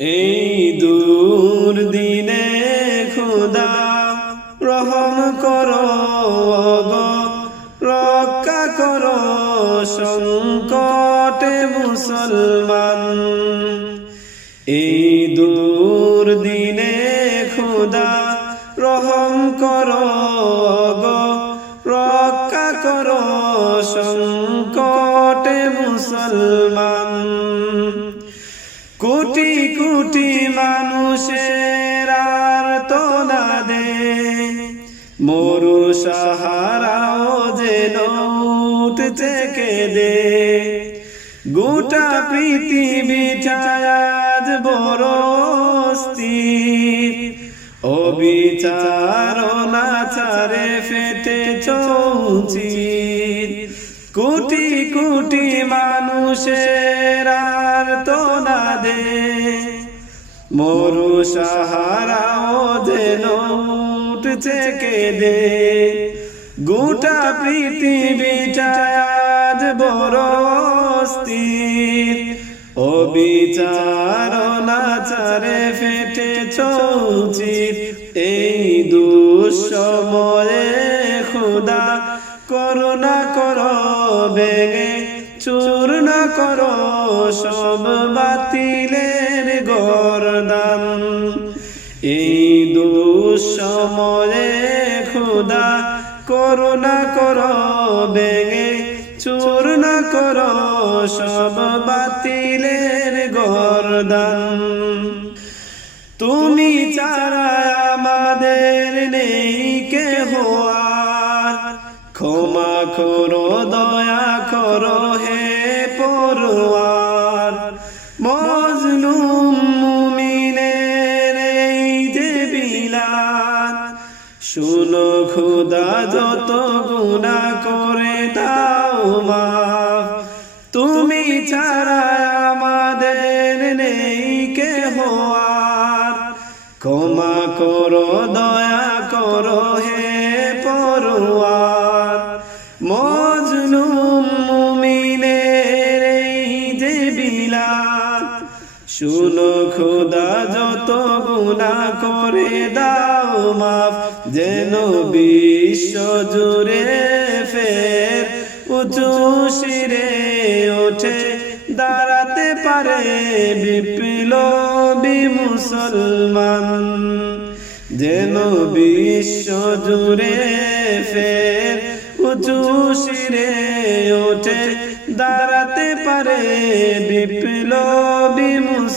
এই দূর দিনে খোদা রহম করো গো, রক্ষা করো সংকটে মুসলমান। এই দূর দিনে খোদা রহম করো গো, রক্ষা করো সংকটে মুসলমান। কোটি কোটি মানুষের আর্তনাদে মরু সাহারাও যেন উঠছে কেঁদে। গোটা পৃথিবীটা আজ বড় অস্থির, অবিচার অনাচারে ফেটে চৌচির। কোটি কোটি মানুষের আর্তনাদে মরু সাহারাও যেন উঠছে কেঁদে। গোটা পৃথিবীটা আজ বড় অস্থির, অবিচার অনাচারে ফেটে চৌচির। এই দুঃসময়ে খোদা করুণা করো ভেঙে চূর্ণ করো সব বাতিলের গর্দান। এই দুঃসময়ে খোদা করুণা করো ভেঙে চূর্ণ করো সব বাতিলের গর্দান। তুমি ছাড়া আমাদের নেই কেহ আর, ক্ষমা করো দয়া করো হে পরওয়ার। মজলুম মুমিনের এই যে বিলাত, শুনো খোদা যত গুনাহ করে দাও মাফ। তুমি ছাড়া আমাদের নেই কেহ আর, ক্ষমা করো দয়া করো হে পরওয়ার। মজলুম মুমিনের এই যে বিলাত, শুনো খোদা যত গুনাহ করে দাও মাফ। যেন বিশ্ব জুড়ে ফের উঁচু শিরে ওঠে দাঁড়াতে পারে বিপ্লবী মুসলমান। যেন বিশ্ব জুড়ে ফের উঁচু শিরে ওঠে দাঁড়াতে পারে বিপ্লবী মুসলমান।